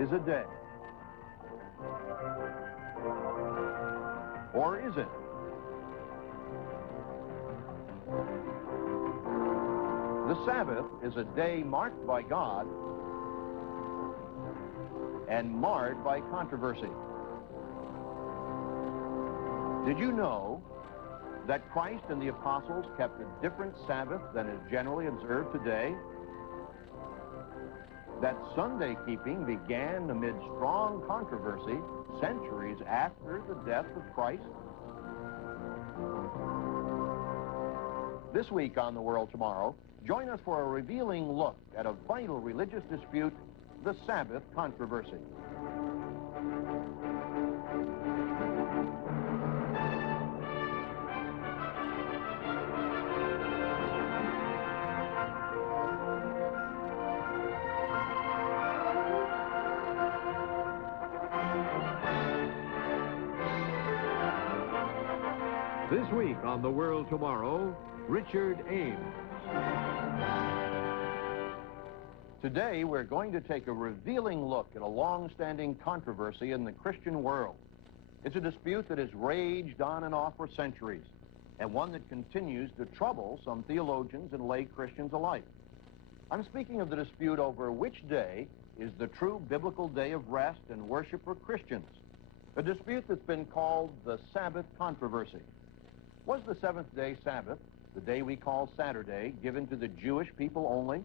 is a day. Or is it? The Sabbath is a day marked by God and marred by controversy. Did you know that Christ and the apostles kept a different Sabbath than is generally observed today? That Sunday keeping began amid strong controversy centuries after the death of Christ? This week on The World Tomorrow, join us for a revealing look at a vital religious dispute, the Sabbath controversy. This week on The World Tomorrow, Richard Ames. Today, we're going to take a revealing look at a long-standing controversy in the Christian world. It's a dispute that has raged on and off for centuries, and one that continues to trouble some theologians and lay Christians alike. I'm speaking of the dispute over which day is the true biblical day of rest and worship for Christians, a dispute that's been called the Sabbath controversy. Was the seventh-day Sabbath, the day we call Saturday, given to the Jewish people only,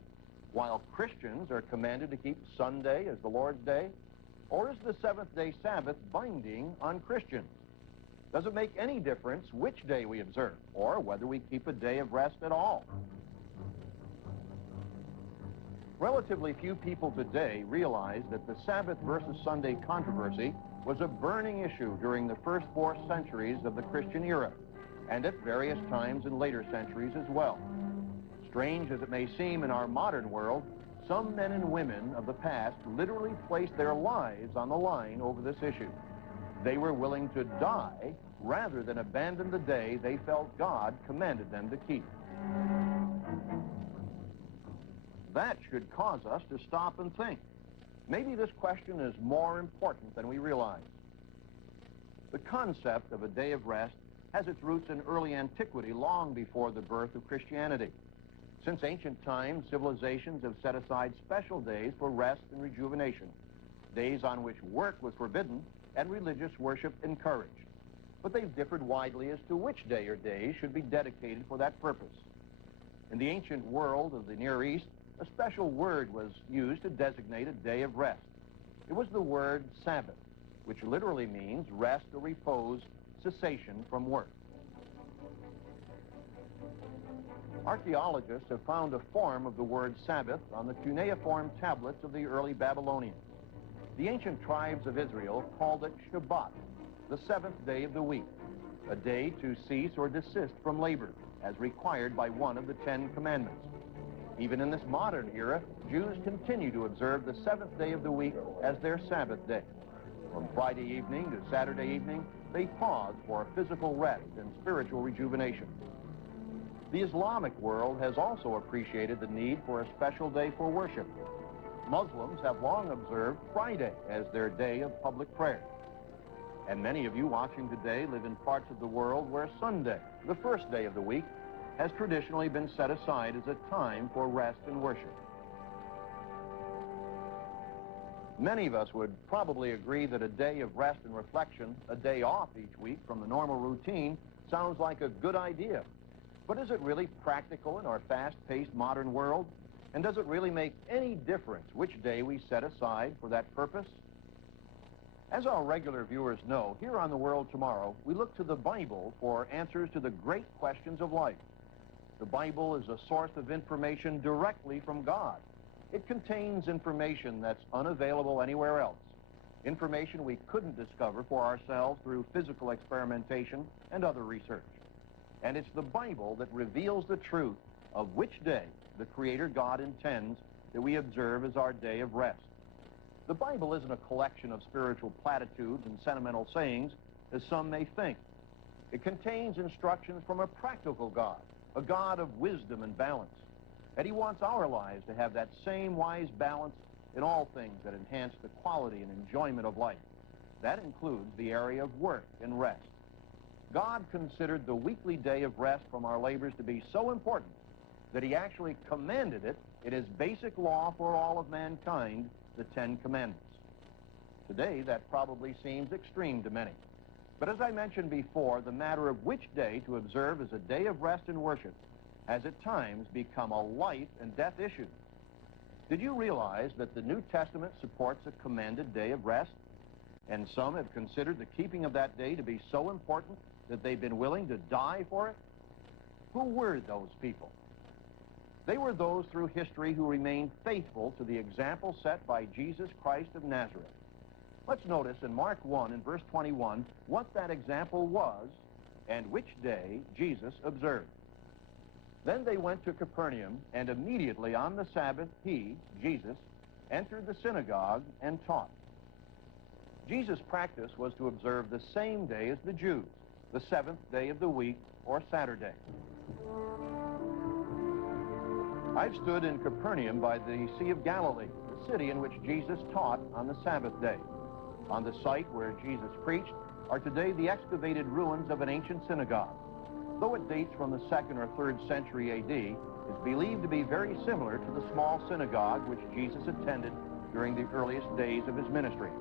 while Christians are commanded to keep Sunday as the Lord's day? Or is the seventh-day Sabbath binding on Christians? Does it make any difference which day we observe, or whether we keep a day of rest at all? Relatively few people today realize that the Sabbath versus Sunday controversy was a burning issue during the first 4 centuries of the Christian era, and at various times in later centuries as well. Strange as it may seem in our modern world, some men and women of the past literally placed their lives on the line over this issue. They were willing to die rather than abandon the day they felt God commanded them to keep. That should cause us to stop and think. Maybe this question is more important than we realize. The concept of a day of rest has its roots in early antiquity, long before the birth of Christianity. Since ancient times, civilizations have set aside special days for rest and rejuvenation, days on which work was forbidden and religious worship encouraged. But they've differed widely as to which day or days should be dedicated for that purpose. In the ancient world of the Near East, a special word was used to designate a day of rest. It was the word Sabbath, which literally means rest or repose, cessation from work. Archaeologists have found a form of the word Sabbath on the cuneiform tablets of the early Babylonians. The ancient tribes of Israel called it Shabbat, the seventh day of the week, a day to cease or desist from labor, as required by one of the 10 Commandments. Even in this modern era, Jews continue to observe the seventh day of the week as their Sabbath day. From Friday evening to Saturday evening, they pause for physical rest and spiritual rejuvenation. The Islamic world has also appreciated the need for a special day for worship. Muslims have long observed Friday as their day of public prayer. And many of you watching today live in parts of the world where Sunday, the first day of the week, has traditionally been set aside as a time for rest and worship. Many of us would probably agree that a day of rest and reflection, a day off each week from the normal routine, sounds like a good idea. But is it really practical in our fast-paced modern world? And does it really make any difference which day we set aside for that purpose? As our regular viewers know, here on The World Tomorrow, we look to the Bible for answers to the great questions of life. The Bible is a source of information directly from God. It contains information that's unavailable anywhere else, information we couldn't discover for ourselves through physical experimentation and other research. And it's the Bible that reveals the truth of which day the Creator God intends that we observe as our day of rest. The Bible isn't a collection of spiritual platitudes and sentimental sayings, as some may think. It contains instructions from a practical God, a God of wisdom and balance. And He wants our lives to have that same wise balance in all things that enhance the quality and enjoyment of life. That includes the area of work and rest. God considered the weekly day of rest from our labors to be so important that he actually commanded it in his basic law for all of mankind, the Ten Commandments. Today, that probably seems extreme to many. But as I mentioned before, the matter of which day to observe as a day of rest and worship has at times become a life and death issue. Did you realize that the New Testament supports a commanded day of rest? And some have considered the keeping of that day to be so important that they've been willing to die for it? Who were those people? They were those through history who remained faithful to the example set by Jesus Christ of Nazareth. Let's notice in Mark 1 and verse 21 what that example was and which day Jesus observed. Then they went to Capernaum, and immediately on the Sabbath he, Jesus, entered the synagogue and taught. Jesus' practice was to observe the same day as the Jews, the seventh day of the week, or Saturday. I've stood in Capernaum by the Sea of Galilee, the city in which Jesus taught on the Sabbath day. On the site where Jesus preached are today the excavated ruins of an ancient synagogue. Though it dates from the 2nd or 3rd century A.D., it's believed to be very similar to the small synagogue which Jesus attended during the earliest days of his ministry.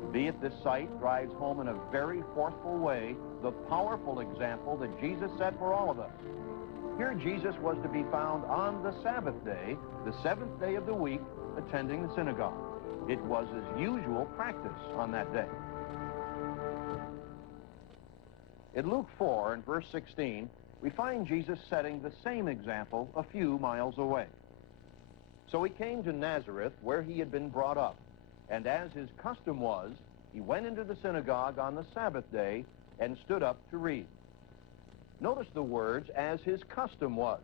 To be at this site drives home in a very forceful way the powerful example that Jesus set for all of us. Here Jesus was to be found on the Sabbath day, the 7th day of the week, attending the synagogue. It was his usual practice on that day. In Luke 4 and verse 16, we find Jesus setting the same example a few miles away. So he came to Nazareth, where he had been brought up, and as his custom was, he went into the synagogue on the Sabbath day and stood up to read. Notice the words, as his custom was.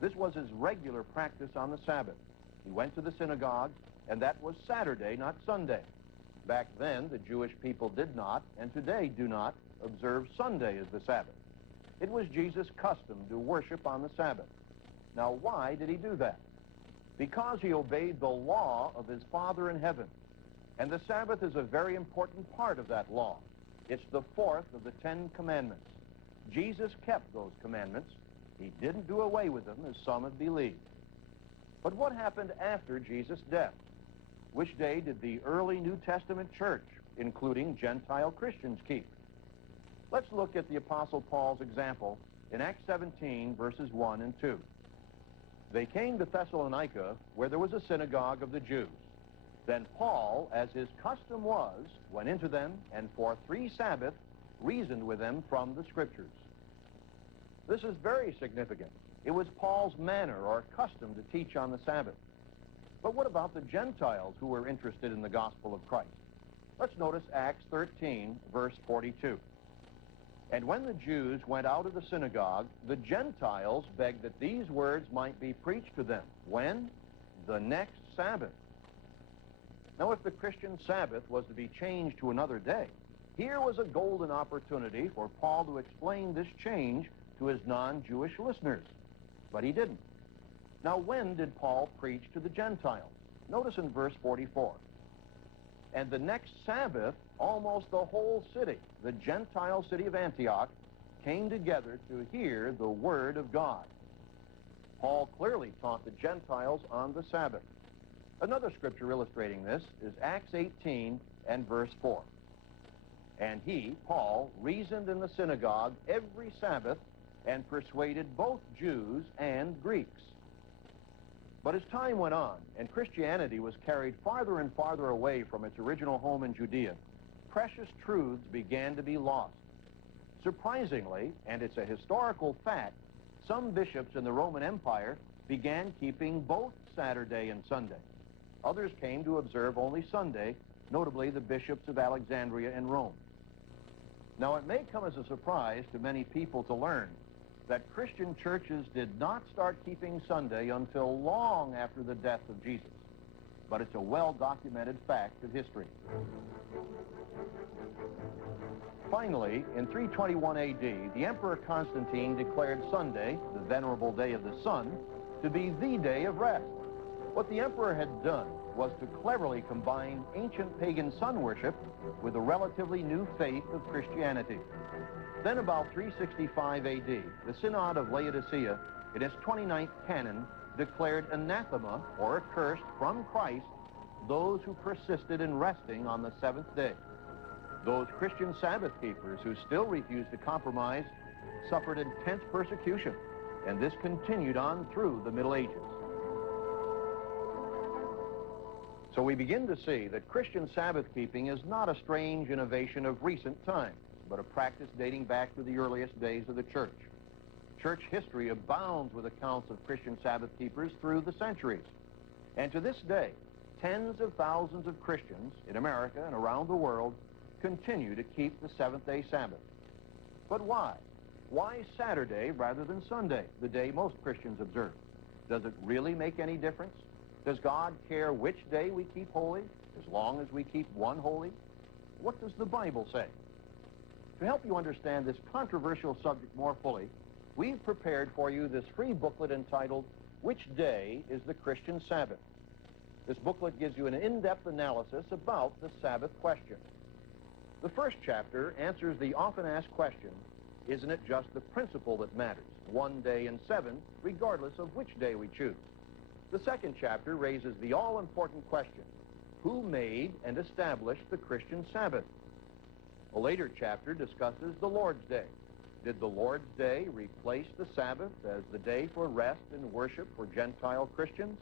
This was his regular practice on the Sabbath. He went to the synagogue, and that was Saturday, not Sunday. Back then, the Jewish people did not, and today do not, observe Sunday as the Sabbath. It was Jesus' custom to worship on the Sabbath. Now, why did he do that? Because he obeyed the law of his Father in heaven. And the Sabbath is a very important part of that law. It's the fourth of the 10 Commandments. Jesus kept those commandments. He didn't do away with them, as some have believed. But what happened after Jesus' death? Which day did the early New Testament church, including Gentile Christians, keep? Let's look at the Apostle Paul's example in Acts 17, verses 1 and 2. They came to Thessalonica, where there was a synagogue of the Jews. Then Paul, as his custom was, went into them, and for 3 Sabbaths reasoned with them from the Scriptures. This is very significant. It was Paul's manner or custom to teach on the Sabbath. But what about the Gentiles who were interested in the gospel of Christ? Let's notice Acts 13, verse 42. And when the Jews went out of the synagogue, the Gentiles begged that these words might be preached to them. When? The next Sabbath. Now, if the Christian Sabbath was to be changed to another day, here was a golden opportunity for Paul to explain this change to his non-Jewish listeners. But he didn't. Now, when did Paul preach to the Gentiles? Notice in verse 44. And the next Sabbath, almost the whole city, the Gentile city of Antioch, came together to hear the word of God. Paul clearly taught the Gentiles on the Sabbath. Another scripture illustrating this is Acts 18 and verse 4. And he, Paul, reasoned in the synagogue every Sabbath and persuaded both Jews and Greeks. But as time went on and Christianity was carried farther and farther away from its original home in Judea, precious truths began to be lost. Surprisingly, and it's a historical fact, some bishops in the Roman Empire began keeping both Saturday and Sunday. Others came to observe only Sunday, notably the bishops of Alexandria and Rome. Now, it may come as a surprise to many people to learn that Christian churches did not start keeping Sunday until long after the death of Jesus. But it's a well-documented fact of history. Finally, in 321 A.D., the Emperor Constantine declared Sunday, the venerable day of the sun, to be the day of rest. What the emperor had done was to cleverly combine ancient pagan sun worship with the relatively new faith of Christianity. Then about 365 AD, the Synod of Laodicea, in its 29th canon, declared anathema, or accursed, from Christ those who persisted in resting on the seventh day. Those Christian Sabbath keepers who still refused to compromise suffered intense persecution, and this continued on through the Middle Ages. So we begin to see that Christian Sabbath keeping is not a strange innovation of recent times, but a practice dating back to the earliest days of the church. Church history abounds with accounts of Christian Sabbath keepers through the centuries. And to this day, tens of thousands of Christians in America and around the world continue to keep the seventh-day Sabbath. But why? Why Saturday rather than Sunday, the day most Christians observe? Does it really make any difference? Does God care which day we keep holy, as long as we keep one holy? What does the Bible say? To help you understand this controversial subject more fully, we've prepared for you this free booklet entitled, Which Day is the Christian Sabbath? This booklet gives you an in-depth analysis about the Sabbath question. The first chapter answers the often asked question, isn't it just the principle that matters, one day in seven, regardless of which day we choose? The second chapter raises the all-important question, who made and established the Christian Sabbath? A later chapter discusses the Lord's Day. Did the Lord's Day replace the Sabbath as the day for rest and worship for Gentile Christians?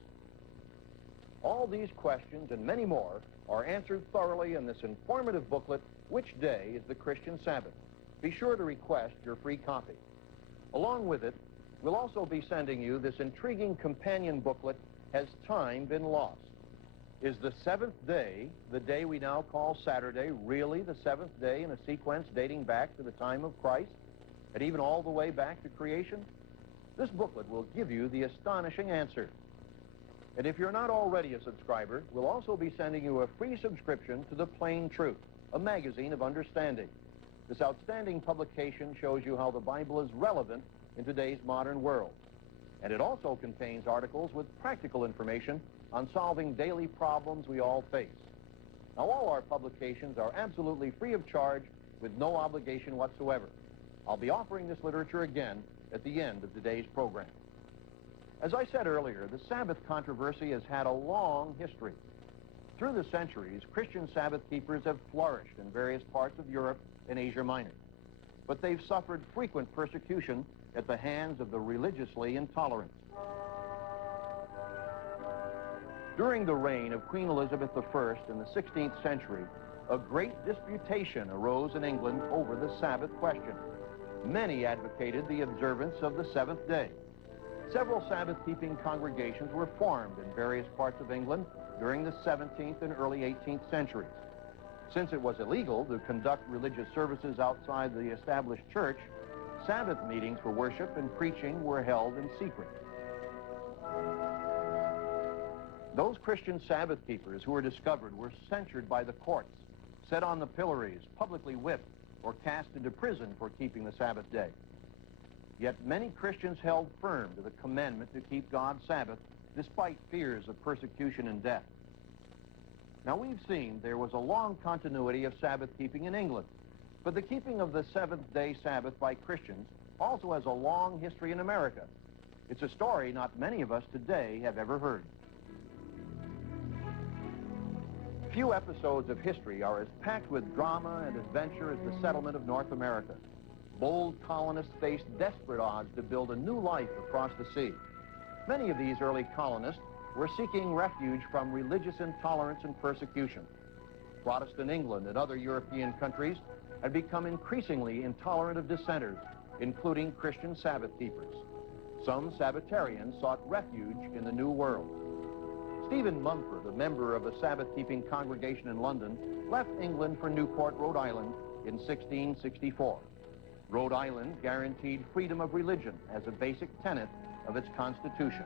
All these questions and many more are answered thoroughly in this informative booklet, Which Day is the Christian Sabbath? Be sure to request your free copy. Along with it, we'll also be sending you this intriguing companion booklet, Has Time Been Lost? Is the seventh day, the day we now call Saturday, really the seventh day in a sequence dating back to the time of Christ, and even all the way back to creation? This booklet will give you the astonishing answer. And if you're not already a subscriber, we'll also be sending you a free subscription to The Plain Truth, a magazine of understanding. This outstanding publication shows you how the Bible is relevant in today's modern world. And it also contains articles with practical information on solving daily problems we all face. Now, all our publications are absolutely free of charge with no obligation whatsoever. I'll be offering this literature again at the end of today's program. As I said earlier, the Sabbath controversy has had a long history. Through the centuries, Christian Sabbath keepers have flourished in various parts of Europe and Asia Minor. But they've suffered frequent persecution at the hands of the religiously intolerant. During the reign of Queen Elizabeth I in the 16th century, a great disputation arose in England over the Sabbath question. Many advocated the observance of the seventh day. Several Sabbath-keeping congregations were formed in various parts of England during the 17th and early 18th centuries. Since it was illegal to conduct religious services outside the established church, Sabbath meetings for worship and preaching were held in secret. Those Christian Sabbath keepers who were discovered were censured by the courts, set on the pillories, publicly whipped, or cast into prison for keeping the Sabbath day. Yet many Christians held firm to the commandment to keep God's Sabbath despite fears of persecution and death. Now, we've seen there was a long continuity of Sabbath keeping in England, but the keeping of the seventh-day Sabbath by Christians also has a long history in America. It's a story not many of us today have ever heard. Few episodes of history are as packed with drama and adventure as the settlement of North America. Bold colonists faced desperate odds to build a new life across the sea. Many of these early colonists were seeking refuge from religious intolerance and persecution. Protestant England and other European countries had become increasingly intolerant of dissenters, including Christian Sabbath keepers. Some Sabbatarians sought refuge in the New World. Stephen Mumford, a member of a Sabbath-keeping congregation in London, left England for Newport, Rhode Island in 1664. Rhode Island guaranteed freedom of religion as a basic tenet of its constitution.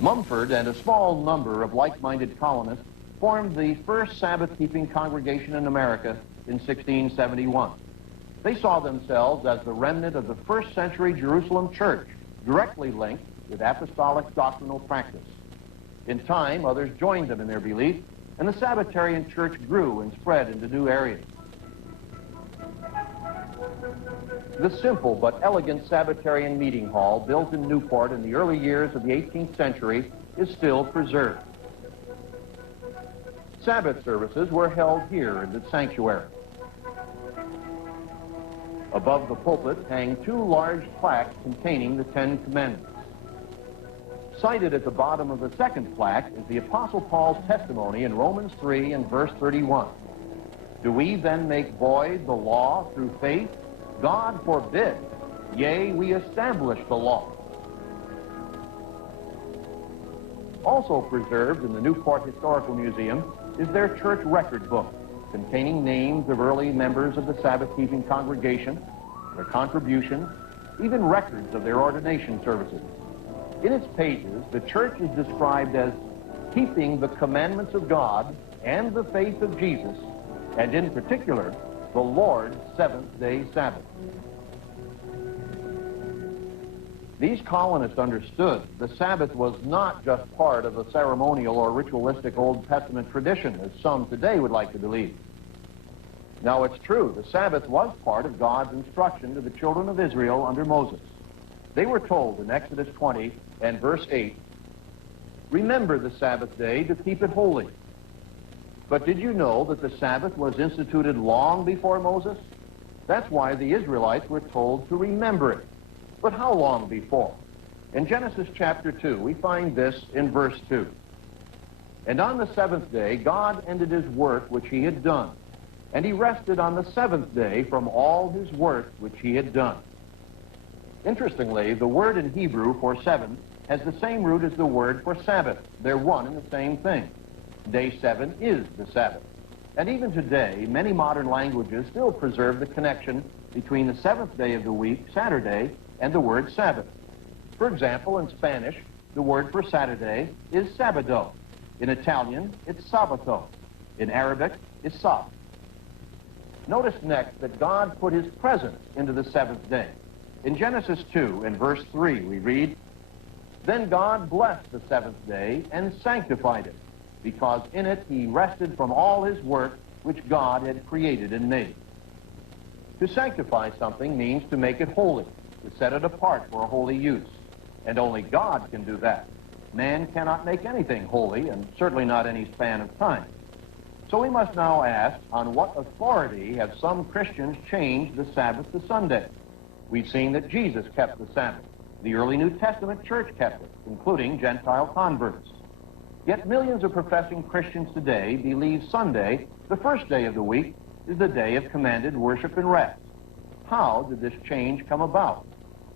Mumford and a small number of like-minded colonists formed the first Sabbath-keeping congregation in America in 1671. They saw themselves as the remnant of the first-century Jerusalem church, directly linked with apostolic doctrinal practice. In time, others joined them in their belief, and the Sabbatarian church grew and spread into new areas. The simple but elegant Sabbatarian meeting hall built in Newport in the early years of the 18th century is still preserved. Sabbath services were held here in the sanctuary. Above the pulpit hang two large plaques containing the Ten Commandments. Cited at the bottom of the second plaque is the Apostle Paul's testimony in Romans 3 and verse 31. Do we then make void the law through faith? God forbid. Yea, we establish the law. Also preserved in the Newport Historical Museum is their church record book, containing names of early members of the Sabbath-keeping congregation, their contributions, even records of their ordination services. In its pages, the church is described as keeping the commandments of God and the faith of Jesus, and in particular, the Lord's seventh-day Sabbath. These colonists understood the Sabbath was not just part of a ceremonial or ritualistic Old Testament tradition, as some today would like to believe. Now, it's true, the Sabbath was part of God's instruction to the children of Israel under Moses. They were told in Exodus 20 and verse 8, remember the Sabbath day to keep it holy. But did you know that the Sabbath was instituted long before Moses? That's why the Israelites were told to remember it. But how long before? In Genesis chapter 2, we find this in verse 2. And on the seventh day, God ended his work which he had done, and he rested on the seventh day from all his work which he had done. Interestingly, the word in Hebrew for seven has the same root as the word for Sabbath. They're one and the same thing. Day 7 is the Sabbath. And even today, many modern languages still preserve the connection between the seventh day of the week, Saturday, and the word Sabbath. For example, in Spanish, the word for Saturday is Sabado. In Italian, it's Sabato. In Arabic, it's Sab. Notice next that God put his presence into the seventh day. In Genesis 2, in verse 3, we read, Then God blessed the seventh day and sanctified it, because in it he rested from all his work which God had created and made. To sanctify something means to make it holy, to set it apart for a holy use. And only God can do that. Man cannot make anything holy, and certainly not any span of time. So we must now ask, on what authority have some Christians changed the Sabbath to Sunday? We've seen that Jesus kept the Sabbath. The early New Testament church kept it, including Gentile converts. Yet millions of professing Christians today believe Sunday, the first day of the week, is the day of commanded worship and rest. How did this change come about?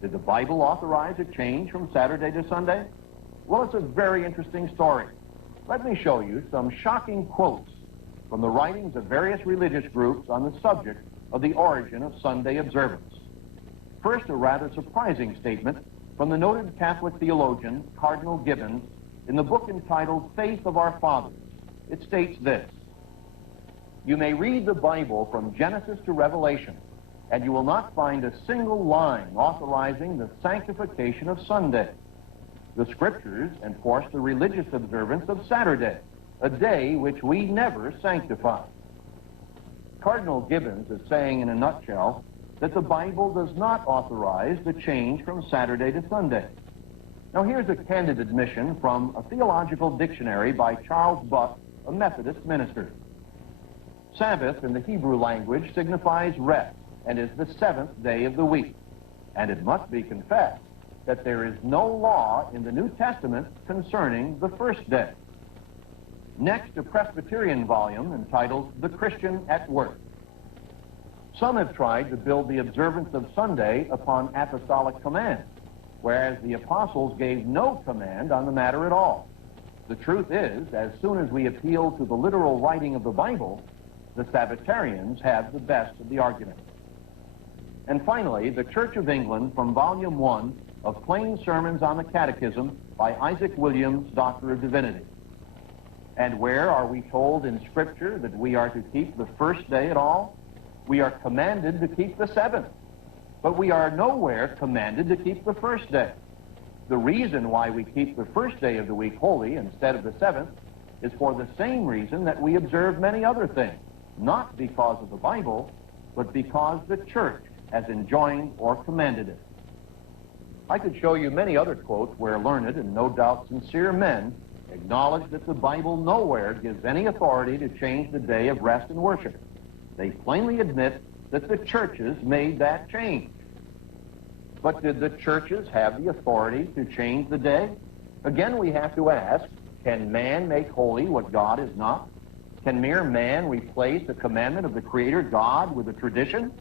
Did the Bible authorize a change from Saturday to Sunday? Well, it's a very interesting story. Let me show you some shocking quotes from the writings of various religious groups on the subject of the origin of Sunday observance. First, a rather surprising statement from the noted Catholic theologian Cardinal Gibbons in the book entitled Faith of Our Fathers. It states this: You may read the Bible from Genesis to Revelation, and you will not find a single line authorizing the sanctification of Sunday. The Scriptures enforce the religious observance of Saturday, a day which we never sanctify. Cardinal Gibbons is saying in a nutshell that the Bible does not authorize the change from Saturday to Sunday. Now here's a candid admission from a theological dictionary by Charles Buck, a Methodist minister. Sabbath in the Hebrew language signifies rest and is the seventh day of the week. And it must be confessed that there is no law in the New Testament concerning the first day. Next, a Presbyterian volume entitled The Christian at Work. Some have tried to build the observance of Sunday upon apostolic command, whereas the apostles gave no command on the matter at all. The truth is, as soon as we appeal to the literal writing of the Bible, the Sabbatarians have the best of the argument. And finally, the Church of England from Volume 1 of Plain Sermons on the Catechism by Isaac Williams, Doctor of Divinity. And where are we told in Scripture that we are to keep the first day at all? We are commanded to keep the seventh, but we are nowhere commanded to keep the first day. The reason why we keep the first day of the week holy instead of the seventh is for the same reason that we observe many other things, not because of the Bible, but because the church has enjoined or commanded it. I could show you many other quotes where learned and no doubt sincere men acknowledge that the Bible nowhere gives any authority to change the day of rest and worship. They plainly admit that the churches made that change. But did the churches have the authority to change the day? Again, we have to ask, can man make holy what God is not? Can mere man replace the commandment of the Creator God with a tradition?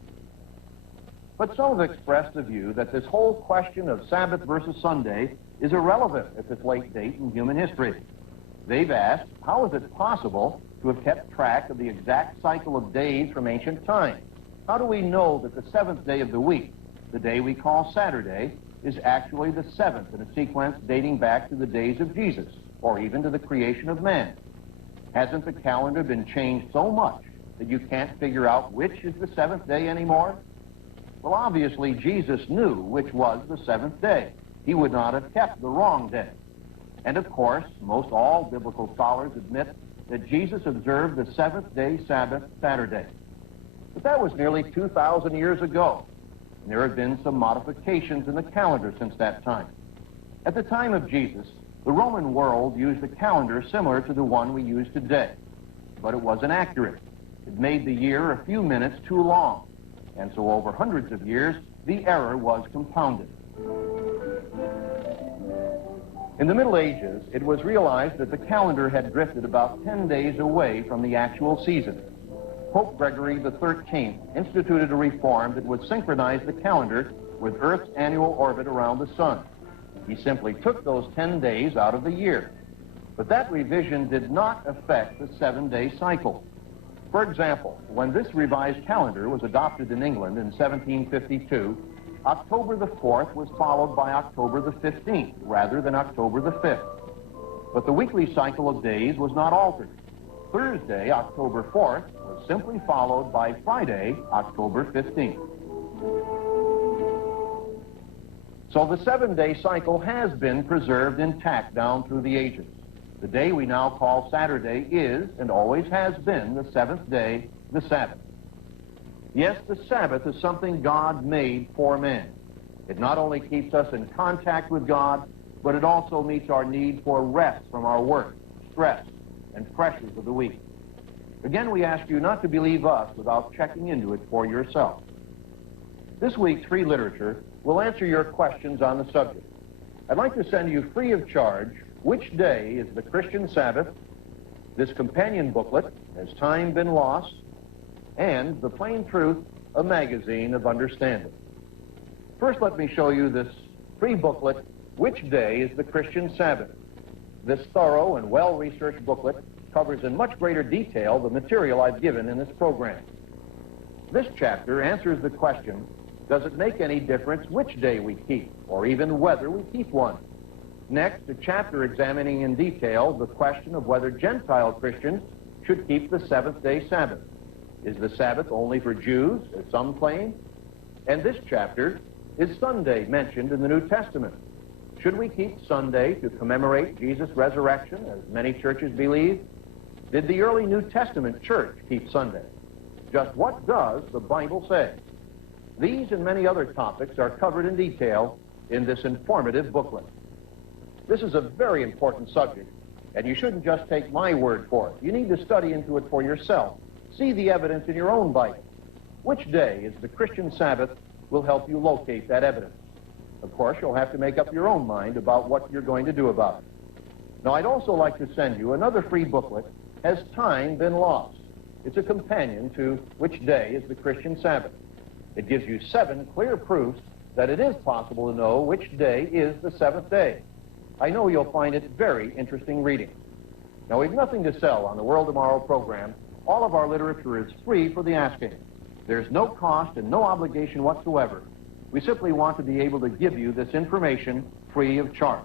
But some have expressed the view that this whole question of Sabbath versus Sunday is irrelevant at this late date in human history. They've asked, how is it possible to have kept track of the exact cycle of days from ancient times? How do we know that the seventh day of the week, the day we call Saturday, is actually the seventh in a sequence dating back to the days of Jesus, or even to the creation of man? Hasn't the calendar been changed so much that you can't figure out which is the seventh day anymore? Well, obviously, Jesus knew which was the seventh day. He would not have kept the wrong day. And of course, most all biblical scholars admit that Jesus observed the seventh-day Sabbath Saturday. But that was nearly 2,000 years ago. And there have been some modifications in the calendar since that time. At the time of Jesus, the Roman world used a calendar similar to the one we use today, but it wasn't accurate. It made the year a few minutes too long, and so over hundreds of years, the error was compounded. In the Middle Ages, it was realized that the calendar had drifted about 10 days away from the actual season. Pope Gregory XIII instituted a reform that would synchronize the calendar with Earth's annual orbit around the sun. He simply took those 10 days out of the year. But that revision did not affect the 7-day cycle. For example, when this revised calendar was adopted in England in 1752, October the 4th was followed by October the 15th rather than October the 5th. But the weekly cycle of days was not altered. Thursday, October 4th, was simply followed by Friday, October 15th. So the 7-day cycle has been preserved intact down through the ages. The day we now call Saturday is, and always has been, the seventh day, the Sabbath. Yes, the Sabbath is something God made for man. It not only keeps us in contact with God, but it also meets our need for rest from our work, stress, and pressures of the week. Again, we ask you not to believe us without checking into it for yourself. This week's free literature will answer your questions on the subject. I'd like to send you free of charge Which Day is the Christian Sabbath, this companion booklet, Has Time Been Lost, and The Plain Truth, a magazine of understanding. First, let me show you this free booklet, Which Day is the Christian Sabbath? This thorough and well-researched booklet covers in much greater detail the material I've given in this program. This chapter answers the question, does it make any difference which day we keep, or even whether we keep one? Next, a chapter examining in detail the question of whether Gentile Christians should keep the seventh-day Sabbath. Is the Sabbath only for Jews, as some claim? And this chapter, is Sunday mentioned in the New Testament? Should we keep Sunday to commemorate Jesus' resurrection, as many churches believe? Did the early New Testament church keep Sunday? Just what does the Bible say? These and many other topics are covered in detail in this informative booklet. This is a very important subject, and you shouldn't just take my word for it. You need to study into it for yourself. See the evidence in your own Bible. Which day is the Christian Sabbath will help you locate that evidence. Of course, you'll have to make up your own mind about what you're going to do about it. Now, I'd also like to send you another free booklet, Has Time Been Lost? It's a companion to Which Day is the Christian Sabbath? It gives you 7 clear proofs that it is possible to know which day is the seventh day. I know you'll find it very interesting reading. Now, we've nothing to sell on the World Tomorrow program. All of our literature is free for the asking. There's no cost and no obligation whatsoever. We simply want to be able to give you this information free of charge.